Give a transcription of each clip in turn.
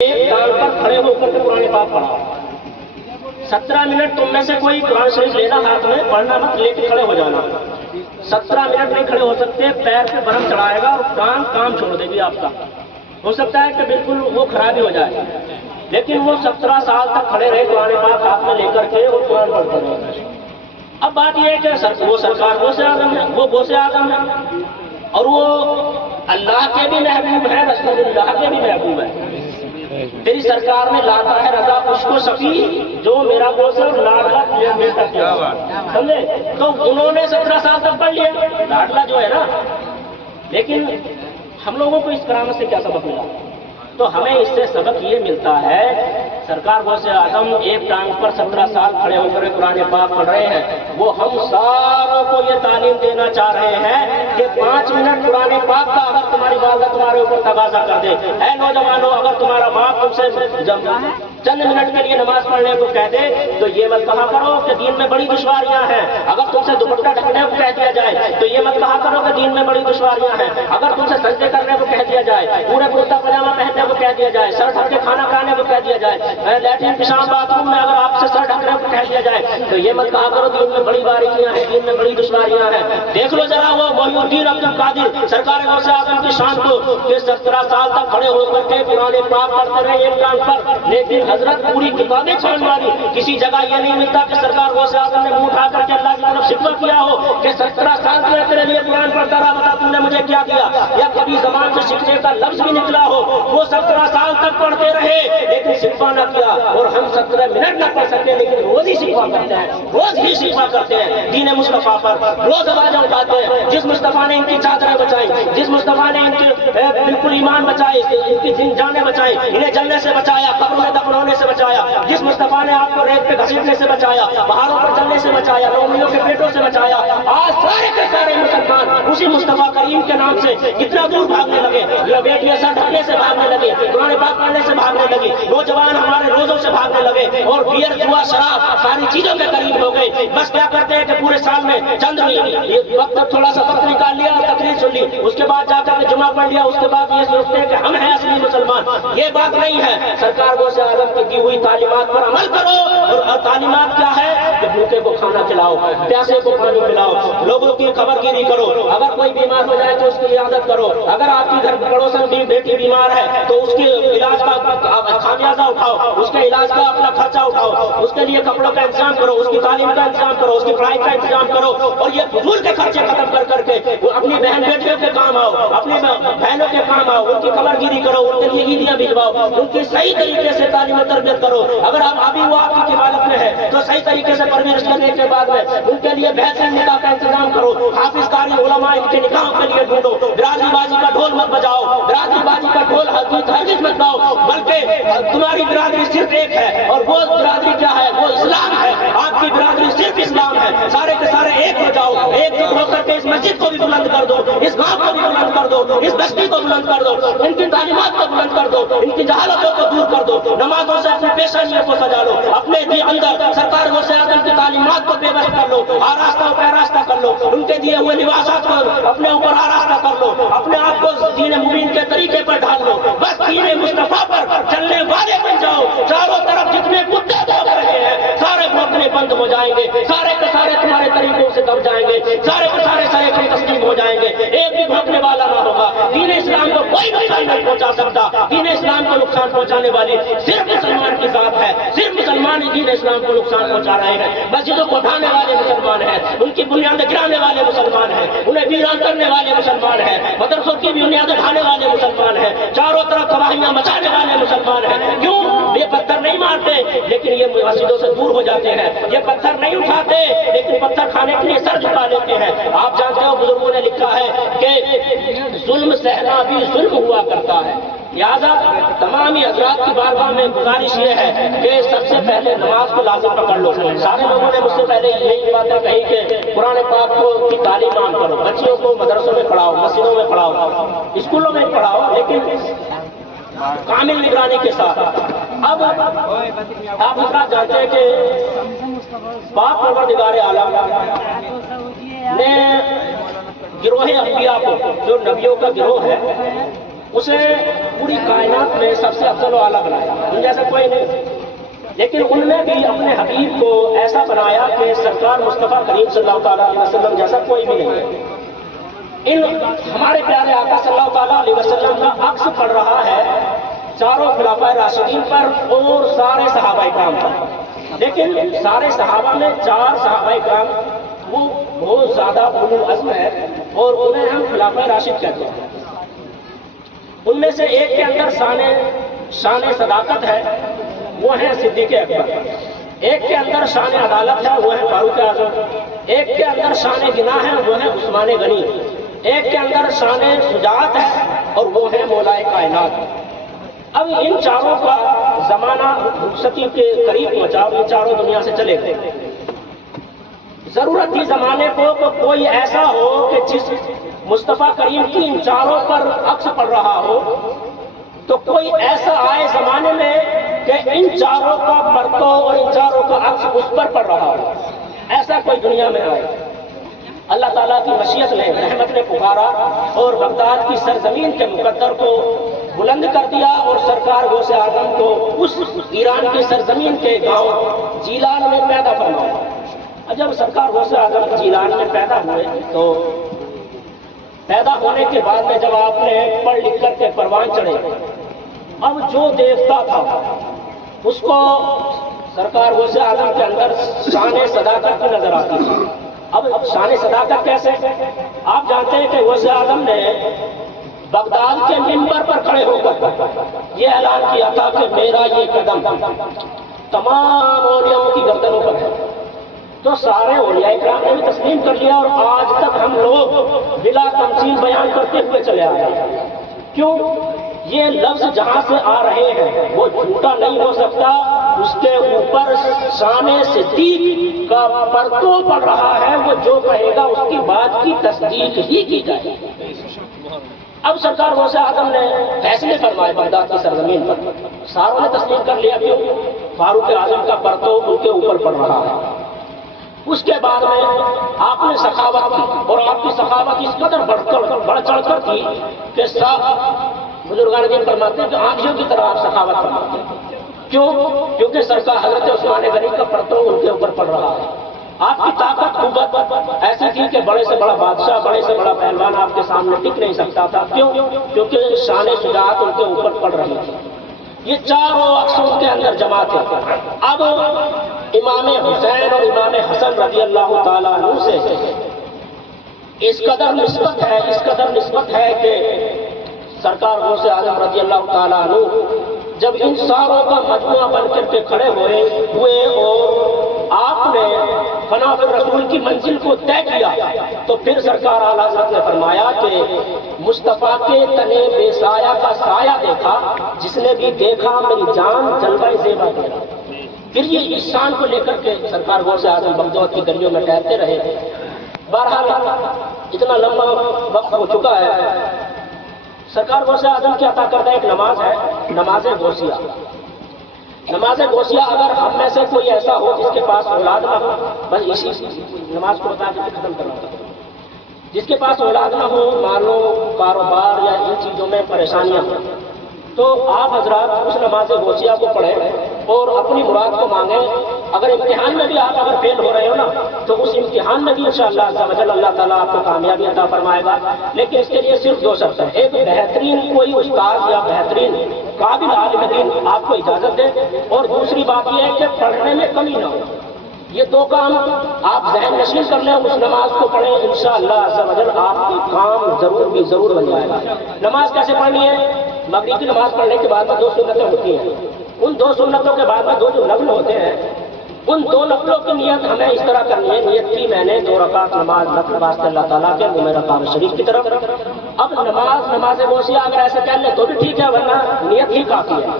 ایک ٹانگ پر کھڑے ہو کر کے قرآن پاک پڑھا. 17 منٹ تم میں سے کوئی قرآن شریف لینا ہاتھ میں پڑھنا مت، لے کے کھڑے ہو جانا. 17 منٹ نہیں کھڑے ہو سکتے، پیر پہ برم چڑھائے گا اور کام چھوڑ دے گی آپ کا. ہو سکتا ہے کہ بالکل وہ خرابی ہو جائے، لیکن وہ 17 سال تک کھڑے رہے قرآن پاک ہاتھ میں لے کر کے اور قرآن پڑھتے رہے. اب بات یہ ہے کہ وہ سرکار غوث اعظم ہے، وہ غوث اعظم ہے اور وہ اللہ کے بھی محبوب ہے، رسول اللہ کے بھی محبوب ہے. تیری سرکار نے لاتا ہے رضا اس کو شفیع جو میرا غوث اور لاڈلا بیٹا کیا، سمجھے؟ تو انہوں نے 17 سال تک پڑھ لیا لاڈلا جو ہے نا. لیکن ہم لوگوں کو اس کرامت سے کیا سبق ملا؟ تو ہمیں اس سے سبق یہ ملتا ہے، سرکار غوث اعظم ایک ٹانگ پر 17 سال کھڑے ہو کر قرآن پاک پڑھ رہے ہیں. وہ ہم ساروں کو یہ تعلیم دینا چاہ رہے ہیں کہ 5 منٹ قرآن پاک کا اگر تمہاری والدہ تمہارے اوپر تقاضا کر دے، اے نوجوانوں اگر تمہارا باپ تم سے چند منٹ کے لیے نماز پڑھنے کو کہہ دے تو یہ مت کہا کرو کہ دین میں بڑی دشواریاں ہیں. اگر تم سے دوپٹہ ڈھکنے کو کہہ دیا جائے تو یہ مت کہا کرو کہ دین میں بڑی دشواریاں ہیں. اگر تم سے سجدے کرنے کو کہہ دیا جائے، پورے کرتا پاجامہ پہننے کو کہہ دیا جائے، سر ڈھک کے کھانا کھانے کو کہہ دیا جائے، لیٹرین پیشاب باتھ روم میں اگر آپ سے سر ڈھکنے کو کہہ دیا جائے تو یہ مت کہا کرو دین میں بڑی باریکیاں ہیں، دین میں بڑی دشواریاں ہیں. دیکھ لو ذرا وہ محی الدین عبد القادر سرکار غوث اعظم کی شان کو کہ 17 سال تک کھڑے ہو کر کے قرآن پاک پڑھتے رہے ایک ٹانگ پر. لیکن حضرت پوری کتابیں چھوڑ ماری، کسی جگہ یہ نہیں ملتا کہ سرکار غوث اعظم نے منہ اٹھا کر کے اللہ کی طرف شکوہ کیا ہو کہ 17 سال سے تیرے لیے قرآن پڑھتا رہا، بتا تم نے مجھے کیا دیا، یا کبھی زبان سے شکوے کا لفظ بھی نکلا ہو. وہ 17 سال تک پڑھتے رہے لیکن شکوہ نہ کیا. اور ہم 17 منٹ نہ پڑھ سکتے لیکن روز ہی شکوہ کرتے ہیں، روز ہی شکوہ کرتے ہیں دین مصطفیٰ پر، روز آوازیں اٹھاتے ہیں. جس مصطفیٰ نے ان کی چادریں بچائی، جس مصطفیٰ نے ان کے بالکل ایمان بچائے، ان کی جانیں بچائی، انہیں جلنے سے بچایا، قبر میں دفن ہونے سے بچایا، جس مصطفیٰ نے آپ کو ریت پہ گھسیٹنے سے بچایا، پہاڑوں پر چلنے سے بچایا، لومڑیوں کے پیٹوں سے بچایا. آج سارے کے سارے مسلمان اسی مصطفیٰ کریم کے نام سے کتنا دور بھاگنے لگے، بیٹیاں سر ڈھکنے سے بھاگنے لگے، قرآن پاک پڑھنے سے بھاگنے لگی، نوجوان ہمارے روزوں سے بھاگنے لگے اور بیئر جوا شراب ساری چیزوں کے قریب ہو گئے. بس کیا کرتے ہیں کہ پورے سال میں چند وقت تھوڑا سا وقت نکال لیا اور تقریر سن لی، اس کے بعد جا کر کے جمعہ پڑھ لیا، اس کے بعد یہ سوچتے ہیں کہ ہم ہیں اصلی مسلمان. یہ بات نہیں ہے. سرکار غوث اعظم کی دی ہوئی تعلیمات پر عمل کرو. اور تعلیمات کیا ہے کہ بھوکے کو کھانا کھلاؤ، پیاسے کو پانی پلاؤ، لوگوں کی خبر گیری کرو. اگر کوئی بیمار ہو جائے تو اس کی عیادت کرو. اگر آپ کی گھر پڑوسن کی بیٹی بیمار ہے تو اس کے علاج کا خمیازہ اٹھاؤ، اس کے علاج کا اپنا خرچہ اٹھاؤ، اس کے لیے کپڑوں کا انتظام کرو، اس کی تعلیم کا انتظام کرو، اس کی پڑھائی کا انتظام کرو. اور یہ فضول کے خرچے ختم کر کر کے وہ اپنی بہن بیٹیوں کے کام آؤ، اپنی بہنوں کے کام آؤ، ان کی خبر گیری کرو، ان کے لیے عیدیاں بھجواؤ، ان کی صحیح طریقے سے تعلیم و تربیت کرو. اگر آپ ابھی وہ آپ کی کفالت میں ہے تو صحیح طریقے سے پرورش کرنے کے بعد میں ان کے لیے بہترین نکاح کا انتظام کرو. حافظ قاری علماء ان کے نکاحوں کے لیے ڈھونڈو. برادری بازی کا ڈھول مت بجاؤ، برادری بازی کا ڈھول ہرگز مت بجاؤ، بلکہ تمہاری برادری صرف ایک ہے اور وہ برادری کیا ہے؟ وہ اسلام ہے. آپ کی برادری صرف اسلام ہے. سارے کے سارے ایک ہو جاؤ، ایک جٹ ہو کر کے اس مسجد کو بھی بلند کر دو، اس گاؤں کو بھی بلند کر دو، اس بستی کو بلند کر دو، ان کی تعلیمات کو بلند کر دو، ان کی جہالتوں کو دور کر دو. نمازوں سے اپنی پیشانیوں کو سجا لو، اپنے اندر سرکار غوث اعظم کی تعلیمات کو بے بس کر لو، آراستہ پیراستہ کر لو، ان کے دیے ہوئے لباسات کو اپنے اوپر آراستہ کر لو، اپنے آپ کو دین مبین کے طریقے پر ڈھال لو. بس دین مصطفیٰ پر چلنے والے بن جاؤ. چاروں طرف جتنے کتے بھوک رہے ہیں سارے بھوکنے بند ہو جائیں گے، سارے کے سارے تمہارے طریقوں سے دب جائیں گے، سارے کے سارے سارے کو تسلیم ہو جائیں گے. ایک بھی بھوکنے والا نہ ہوگا. دین اسلام کو کوئی نقصان نہیں پہنچا سکتا. دین اسلام کو نقصان پہنچانے والی صرف مسلمان کی ذات ہے. صرف مسلمان ہی دین اسلام کو نقصان پہنچا رہے ہیں. مسجدوں کو ڈھانے والے مسلمان ہیں، ان کی بنیادیں گرانے والے مسلمان ہیں، انہیں ویران کرنے والے مسلمان ہیں، مدرسوں کی بنیادیں ڈھانے والے مسلمان ہیں، چاروں طرف تباہیاں مچانے والے مسلمان ہیں. کیوں؟ یہ پتھر نہیں مارتے لیکن یہ مسجدوں سے دور ہو جاتے ہیں. یہ پتھر نہیں اٹھاتے لیکن پتھر کھانے کے لیے سر جھکا لیتے ہیں. آپ جانتے ہو بزرگوں نے لکھا ہے کہ ظلم سہنا بھی ظلم ہوا کرتا ہے. لہٰذا تمام حضرات کی بارگاہ میں گزارش یہ ہے کہ سب سے پہلے نماز کو لازم پکڑ لو. سارے لوگوں نے مجھ سے پہلے یہی باتیں کہی کہ قرآن پاک کی تعلیم عام کرو، بچیوں کو مدرسوں میں پڑھاؤ، مسجدوں میں پڑھاؤ، اسکولوں میں پڑھاؤ، لیکن کامل نگرانی کے ساتھ. اب آپ حضرات جانتے ہیں کہ پاک پروردگار عالم نے گروہ انبیاء کو، جو نبیوں کا گروہ ہے، اسے پوری کائنات میں سب سے افضل و اعلیٰ بنایا، ان جیسا کوئی نہیں، لیکن ان نے بھی اپنے حبیب کو ایسا بنایا کہ سرکار مصطفیٰ کریم صلی اللہ تعالیٰ علیہ وسلم جیسا کوئی بھی نہیں ہے۔ ان ہمارے پیارے آقا صلی اللہ تعالیٰ علیہ وسلم کا عکس پڑ رہا ہے چاروں خلفائے راشدین پر اور سارے صحابہ کرام پر، لیکن سارے صحابہ میں 4 صحابہ کرام وہ بہت زیادہ اولو العزم ہے اور انہیں ہم خلفائے راشد کہتے ہیں۔ ان میں سے ایک کے اندر شان صداقت ہے، وہ ہے صدیق اکبر، ایک کے اندر شان عدالت ہے، وہ ہے فاروق اعظم، ایک کے اندر شان غنا ہے، وہ ہے عثمان غنی، ایک کے اندر شان شجاعت ہے اور وہ ہے مولائے کائنات۔ اب ان چاروں کا زمانہ رخصتی کے قریب پہنچا، یہ چاروں دنیا سے چلے گئے۔ ضرورت تھی زمانے کو کہ کوئی ایسا ہو کہ جس مصطفیٰ کریم کی ان چاروں پر عکس پڑ رہا ہو، تو کوئی ایسا آئے زمانے میں کہ ان چاروں کا پرتو اور ان چاروں کا عکس اس پر پڑ رہا ہو، ایسا کوئی دنیا میں آئے۔ اللہ تعالیٰ کی مشیت نے، رحمت نے پکارا اور بغداد کی سرزمین کے مقدر کو بلند کر دیا اور سرکار غوث اعظم کو اس ایران کی سرزمین کے گاؤں جیلان میں پیدا فرمایا۔ جب سرکار غوث اعظم جیلان میں پیدا ہوئے تو پیدا ہونے کے بعد میں جب آپ نے پڑھ لکھ کر کے پروان چڑھے، اب جو دیکھتا تھا اس کو سرکار غوث اعظم کے اندر شان صداقت کی نظر آتی تھی۔ اب شان صداقت کیسے؟ آپ جانتے ہیں کہ غوث اعظم نے بغداد کے منبر پر کھڑے ہو کر یہ اعلان کیا تھا کہ میرا یہ قدم تمام اولیاءوں کی گردنوں پر ہے۔ تو سارے اولیاء کرام نے بھی تسلیم کر لیا اور آج تک ہم لوگ بلا تمثیل بیان کرتے ہوئے چلے آ رہے ہیں۔ کیوں؟ یہ لفظ جہاں سے آ رہے ہیں وہ جھوٹا نہیں ہو سکتا، اس کے اوپر شان صدیق کا پرتو پڑ رہا ہے، وہ جو کہے گا اس کی بات کی تصدیق ہی کی جائے۔ اب سرکار غوث اعظم نے فیصلے فرمائے بغداد کی سرزمین پر، ساروں نے تسلیم کر لیا کہ فاروق اعظم کا پرتو ان کے اوپر پڑ رہا ہے۔ اس کے بعد میں آپ نے سخاوت کی اور آپ کی سخاوت اس قدر بڑھ چڑھ کر کی کہ بزرگان دین فرماتے ہیں کہ آنکھوں کی طرح آپ سخاوت فرماتے ہیں۔ کیوں؟ کیونکہ سرکار حضرت عثمان غنی کا پرتو ان کے اوپر پڑ رہا ہے۔ آپ کی طاقت قوت ایسی تھی کہ بڑے سے بڑا بادشاہ، بڑے سے بڑا پہلوان آپ کے سامنے ٹک نہیں سکتا تھا۔ کیوں؟ کیونکہ شان شجاعت ان کے اوپر پڑ رہی تھی۔ یہ چاروں عکسوں کے اندر جمع تھے۔ اب امام حسین اور امام حسن رضی اللہ تعالیٰ عنہ سے اس قدر نسبت ہے کہ سرکار غوث اعظم رضی اللہ تعالیٰ عنہ جب ان ساروں کا مجموعہ بن کر کے کھڑے ہوئے اور آپ نے فنا الرسول کی منزل کو طے کیا، تو پھر سرکار اعلیٰ حضرت نے فرمایا کہ مصطفیٰ کے تنے بے سایہ کا سایہ دیکھا، جس نے بھی دیکھا میری جان جلوہ زیبا تیرا۔ پھر یہ احسان کو لے کر کے سرکار غوث اعظم بغداد کی گلیوں میں ٹہلتے رہے۔ بہرحال اتنا لمبا وقت ہو چکا ہے۔ سرکار غوث اعظم کی عطا کردہ ایک نماز ہے، نماز غوثیہ۔ نماز غوثیہ اگر ہم میں سے کوئی ایسا ہو جس کے پاس اولاد نہ ہو، بس اسی نماز کو بتا کے ختم کرنا ہوتا ہے۔ جس کے پاس اولاد نہ ہو، مالوں کاروبار یا ان چیزوں میں پریشانیاں ہوں، تو آپ حضرات اس نماز غوثیہ کو پڑھیں اور اپنی مراد کو مانگیں۔ اگر امتحان میں بھی آپ اگر فیل ہو رہے ہو نا، تو اس امتحان میں بھی انشاءاللہ عز و جل اللہ تعالیٰ آپ کو کامیابی عطا فرمائے گا۔ لیکن اس کے لیے صرف 2 شرط ہیں۔ ایک بہترین کوئی استاد یا بہترین قابل عالم دین آپ کو اجازت دے، اور دوسری بات یہ ہے کہ پڑھنے میں کمی نہ ہو۔ یہ 2 کام آپ ذہن نشین کر لیں، اس نماز کو پڑھیں، انشاءاللہ عز و جل آپ کا کام ضرور بن جائے گا۔ نماز کیسے پڑھنی ہے؟ مغرب کی نماز پڑھنے کے بعد میں 2 سنتیں ہوتی ہیں۔ ان 2 سنتوں کے بعد میں 2 جو نفل ہوتے ہیں، ان 2 نفلوں کی نیت ہمیں اس طرح کرنی ہے۔ نیت کی میں نے 2 رکعت نماز نفل واسطے اللہ تعالیٰ کے میرا کعبہ شریف کی طرف۔ اب نماز غوثیہ اگر ایسے کہہ لیں تو بھی ٹھیک ہے، ورنہ نیت ہی کافی ہے۔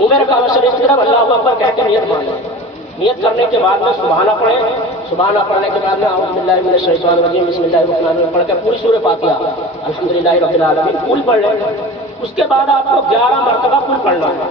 میرا کعبہ شریف کی طرف اللہ اکبر کہہ کے نیت مان لیں۔ نیت کرنے کے بعد میں سبحانہ پڑھیں، سبحانہ پڑھنے کے بعد میں اعوذ باللہ من الشیطان الرجیم بسم اللہ الرحمن الرحیم پڑھ کر پوری سورہ فاتحہ الحمدللہ رب العالمین پوری پڑھ لیں۔ اس کے بعد آپ کو 11 مرتبہ کل پڑھنا ہے۔